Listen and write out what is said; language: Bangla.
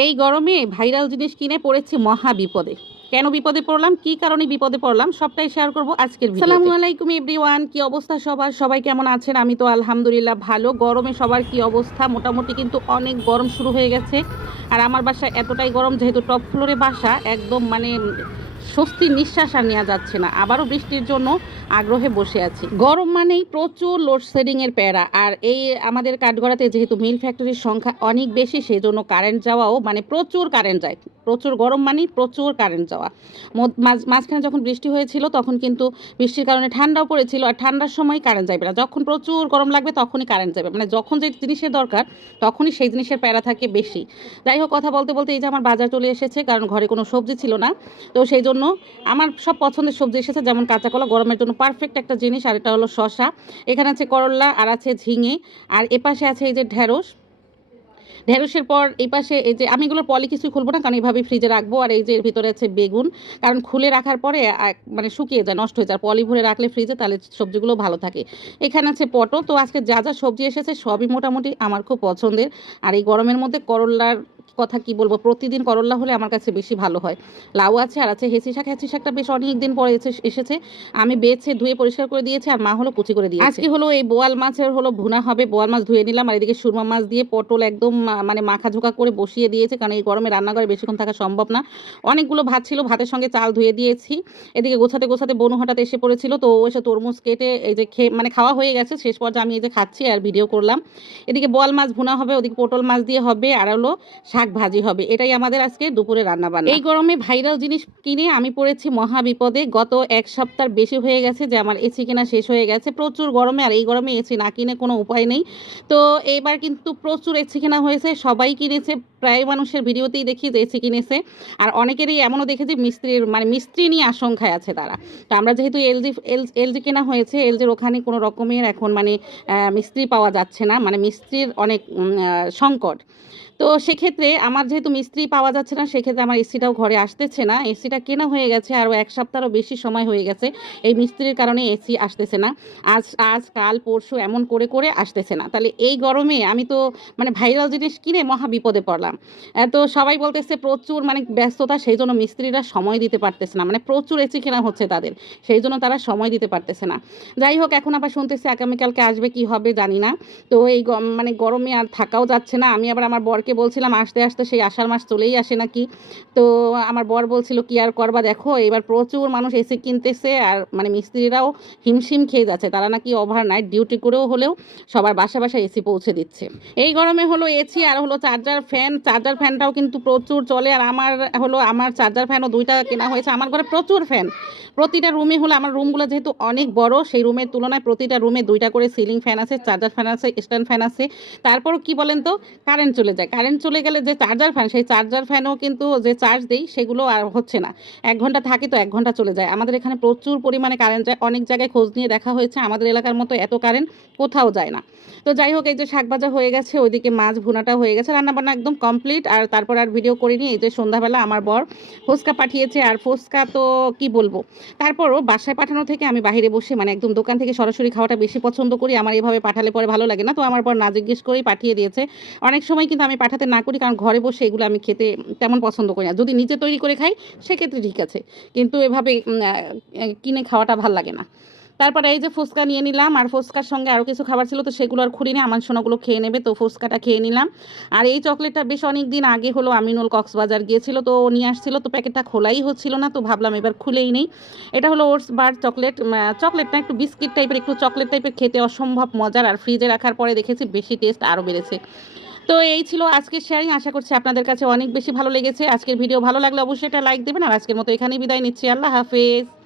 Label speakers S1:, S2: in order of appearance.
S1: এই গরমে ভাইরাল জিনিস কিনে পড়েছি মহা বিপদে। কেন বিপদে পড়লাম? কি কারণে বিপদে পড়লাম? সবটাই শেয়ার করব আজকের সালামু আলাইকুম এভরিওয়ান কি অবস্থা সবার? সবাই কেমন আছেন? আমি তো আলহামদুলিল্লাহ ভালো। গরমে সবার কি অবস্থা? মোটামুটি কিন্তু অনেক গরম শুরু হয়ে গেছে। আর আমার বাসা এতটাই গরম যেহেতু টপ ফ্লোরে বাসা, একদম মানে স্বস্তির নিঃশ্বাস আর নেওয়া যাচ্ছে না। আবারও বৃষ্টির জন্য আগ্রহে বসে আছি। গরম মানেই প্রচুর লোডশেডিং এর প্যারা। আর এই আমাদের কাঠগড়াতে যেহেতু মিল ফ্যাক্টরির সংখ্যা অনেক বেশি সেই জন্য কারেন্ট যাওয়াও মানে প্রচুর কারেন্ট যায়। প্রচুর গরম মানেই প্রচুর কারেন্ট যাওয়া। মাঝখানে যখন বৃষ্টি হয়েছিল, তখন কিন্তু বৃষ্টির কারণে ঠান্ডাও পড়েছিল আর ঠান্ডার সময় কারেন্ট যাবে না। যখন প্রচুর গরম লাগবে, তখনই কারেন্ট যাবে মানে যখন যে জিনিসের দরকার, তখনই সেই জিনিসের প্যারা থাকে বেশি। যাই হোক, কথা বলতে বলতে এই যে আমার বাজার চলে এসেছে, কারণ ঘরে কোনো সবজি ছিল না। তো সেই জন্য আমার সব পছন্দের সবজি এসেছে, যেমন কাঁচা কলা গরমের জন্য পারফেক্ট একটা জিনিস, আর এটা হলো শশা এখানে আছে করল্লা আর আছে ঝিঙে, আর এপাশে আছে এই যে ঢেঁড়স। ঢেঁড়সের পর এই পাশে এই যে আমি এগুলো পলি কিছুই খুলবো না, কারণ এইভাবে ফ্রিজে রাখব, আর এই যে এর ভিতরে আছে বেগুন। কারণ খুলে রাখার পরে মানে শুকিয়ে যায়, নষ্ট হয়ে যায়। পলি ভরে রাখলে ফ্রিজে তাহলে সবজিগুলো ভালো থাকে। এখানে আছে পটল, তো আজকে যা যা সবজি এসেছে সবই মোটামুটি আমার খুব পছন্দের। আর এই গরমের মধ্যে করল্লার কথা কি বলব? প্রতিদিন করল্লা হলে আমার কাছে বেশি ভালো হয়। লাউ আছে আর আছে হেঁচি শাক। হেঁচি শাকটা বেশ অনেক দিন পরে এসে- এসেছে। আমি বেছে, ধুয়ে পরিষ্কার করে দিয়েছি আর মা হলো কুচি করে দিয়েছে। আজকে হলো এই বোয়াল মাছের হলো ভুনা হবে। বোয়াল মাছ ধুয়ে নিলাম আর এদিকে সুরমা মাছ দিয়ে পটল একদম মানে মাখা ঝোঁকা করে বসিয়ে দিয়েছে। কারণ এই গরমে রান্নাঘরে বেশিক্ষণ থাকা সম্ভব না। অনেকগুলো ভাত ছিল। ভাতের সঙ্গে চাল ধুয়ে দিয়েছি। এদিকে গোছাতে গোছাতে বনু হঠাৎ এসে পড়েছিল। তো ও এসে তরমুজ কেটে এই যে খেয়ে মানে খাওয়া হয়ে গেছে। শেষ পর্যায়ে আমি এই যে খাচ্ছি আর ভিডিও করলাম। এদিকে বোয়াল মাছ ভুনা হবে। ওদিকে পটল মাছ দিয়ে হবে। আর হলো শাক ভাজি হবে, এটাই আমাদের আজকে দুপুরে রান্না বান্না। এই গরমে ভাইরাল জিনিস কিনে আমি পড়েছি মহা বিপদে, গত এক সপ্তাহ বেশি হয়ে গেছে যে আমার এসি কেনা শেষ হয়ে গেছে, প্রচুর গরমে আর এই গরমে এসি না কিনে কোনো উপায় নেই। তো এবার কিন্তু প্রচুর এসি কেনা হয়েছে, সবাই কিনেছে, প্রায় মানুষের ভিডিওতেই দেখি যে এসি কিনেছে, আর অনেকেরই এমনও দেখেছি মিস্ত্রির মানে মিস্ত্রি নিয়ে আশঙ্কায় আছে তারা। তো আমরা যেহেতু এলজি এলজি কেনা হয়েছে, এলজির ওখানে কোনো রকমের এখন মানে মিস্ত্রি পাওয়া যাচ্ছে না মানে মিস্ত্রির অনেক সংকট। তো সেক্ষেত্রে আমার যেহেতু মিস্ত্রি পাওয়া যাচ্ছে না, সেক্ষেত্রে আমার এসিটাও ঘরে আসতেছে না। এসিটা কেনা হয়ে গেছে, আরও এক সপ্তাহরও বেশি সময় হয়ে গেছে। এই মিস্ত্রির কারণে এসি আসতেছে না। আজ আজ, কাল, পরশু এমন করে করে আসতেছে না। তাহলে এই গরমে আমি তো মানে ভাইরাল জিনিস কিনে মহা বিপদে পড়লাম। তো সবাই বলতেছে প্রচুর মানে ব্যস্ততা, সেই জন্য মিস্ত্রিরা সময় দিতে পারতেছে না। মানে প্রচুর এসি কেনা হচ্ছে তাদের, সেই জন্য তারা সময় দিতে পারতেছে না। যাই হোক, এখন আবার শুনতেছি আগামীকালকে আসবে, কি হবে জানি না। তো এই মানে গরমে আর থাকাও যাচ্ছে না। আমি আবার আমার বরকে বলছিলাম, আসতে আসতে সেই আষাঢ় মাস চলেই আসে নাকি? তো আমার বর বলছিল, কি আর করবা দেখো, এবার প্রচুর মানুষ এসি কিনতেছে আর মানে মিস্ত্রিরাও হিমশিম খেয়ে যাচ্ছে। তারা নাকি ওভার নাইট ডিউটি করেও হলেও সবার বাসা বাসা এসি পৌঁছে দিচ্ছে। এই গরমে হলো এসি আর হলো চার্জার ফ্যান চার্জার ফ্যানটাও কিন্তু প্রচুর চলে আর আমার হলো, আমার চার্জার ফ্যানও দুইটা কেনা হয়েছে। আমার ঘরে প্রচুর ফ্যান প্রতিটা রুমে হলো, আমার রুমগুলো যেহেতু অনেক বড়, সেই রুমের তুলনায় প্রতিটা রুমে দুইটা করে সিলিং ফ্যান আছে চার্জার ফ্যান আছে স্ট্যান্ড ফ্যান আছে। তারপরও কি বলেন তো? কারেন্ট চলে যায়। কারেন্ট চলে গেলে যে চার্জার ফ্যান সেই চার্জার ফ্যানও কিন্তু যে চার্জ দেই, সেগুলো আর হচ্ছে না। এক ঘণ্টা থাকে তো এক ঘণ্টা চলে যায়। আমাদের এখানে প্রচুর পরিমাণে কারেন্ট যায়। অনেক জায়গায় খোঁজ নিয়ে দেখা হয়েছে, আমাদের এলাকার মতো এত কারেন্ট কোথাও যায় না। তো যাই হোক, এই যে শাক ভাজা হয়ে গেছে, ওইদিকে মাছ ভুনাটা হয়ে গেছে। রান্নাবান্না একদম কমপ্লিট আর তারপর আর ভিডিও করিনি, এই যে সন্ধ্যাবেলা আমার বর ফুচকা পাঠিয়েছে। আর ফুচকা তো কি বলব? তারপরও বাসায় পাঠানো থেকে আমি বাইরে বসে মানে একদম দোকান থেকে সরাসরি খাওয়াটা বেশি পছন্দ করি। আমার এভাবে পাঠালে পরে ভালো লাগে না। তো আমার পর না জিজ্ঞেস করেই পাঠিয়ে দিয়েছে। অনেক সময় কিন্তু আমি পাঠাতে না করি, কারণ ঘরে বসে এগুলো আমি খেতে তেমন পছন্দ করি না। যদি নিজে তৈরি করে খাই, সেক্ষেত্রে ঠিক আছে। কিন্তু এভাবে কিনে খাওয়াটা ভালো লাগে না। তারপরে এই যে ফুচকা নিয়ে নিলাম, আর ফুচকার সঙ্গে আরও কিছু খাবার ছিল, তো সেগুলো আর খুঁড়িনি। আমার সোনাগুলো খেয়ে নেবে, তো ফুচকাটা খেয়ে নিলাম। আর এই চকলেটটা বেশ অনেক দিন আগে হলো আমিনুল কক্সবাজার গিয়েছিল, তো নিয়ে আসছিল, তো প্যাকেটটা খোলাই হচ্ছিল না, তো ভাবলাম এবার খুলেই নেই। এটা হলো ওটস বার চকলেট চকলেট না একটু বিস্কিট টাইপের, একটু চকলেট টাইপের খেতে অসম্ভব মজার, আর ফ্রিজে রাখার পরে দেখেছি বেশি টেস্ট আরও বেড়েছে। তো এই ছিল আজকের শেয়ারিং আশা করছি আপনাদের কাছে অনেক বেশি ভালো লেগেছে। আজকের ভিডিও ভালো লাগলে অবশ্যই এটা লাইক দেবেন। আর আজকের মতো এখানেই বিদায় নিচ্ছি। আল্লাহ হাফেজ।